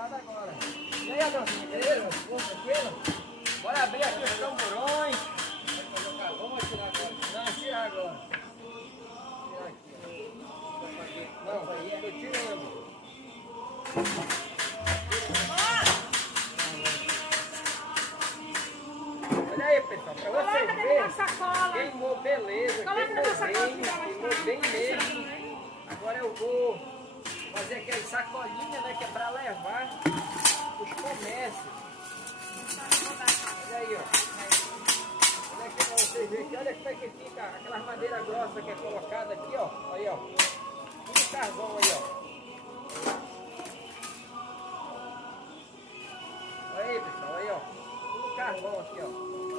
passada agora. E aí, Adãozinho, beleza? Tranquilo? Bora abrir aqui os camburões. Vai colocar carvão ou tirar agora? Não, tirar agora. Tirar aqui, ó. Não, aí eu tô tirando. Olha aí, pessoal, pra vocês verem. Queimou, beleza. Queimou bem mesmo. Agora eu vou fazer aquela sacolinha, né, que é pra levar os comércios. Olha aí, ó. Olha aqui pra vocês verem. Olha como é que fica aquelas madeiras grossas que é colocada aqui, ó. Aí, ó. Tudo carvão aí, ó. Olha aí, pessoal, aí, ó. Tudo carvão aqui, ó.